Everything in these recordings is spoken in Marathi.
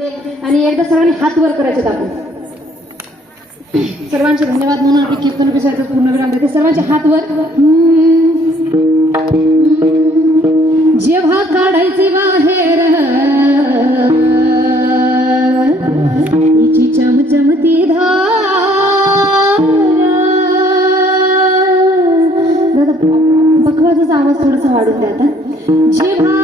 आणि एकदा सर्वांनी हात वर करायचे दाखवून सर्वांचे धन्यवाद म्हणून आपण कीर्तन पूर्ण विराम देते सर्वांचे हात वर जेव्हा काढायचे बाहेर तिची चमचमती आवाज थोडासा वाढून द्या आता जेव्हा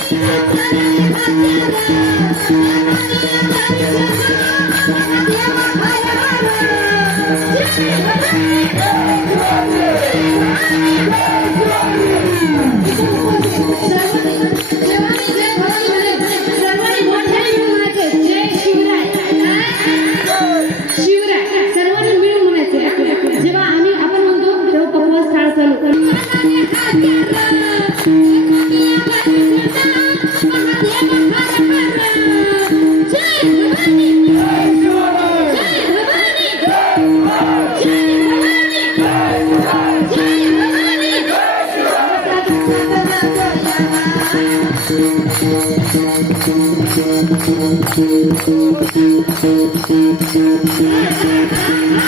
Thank you. Thank you.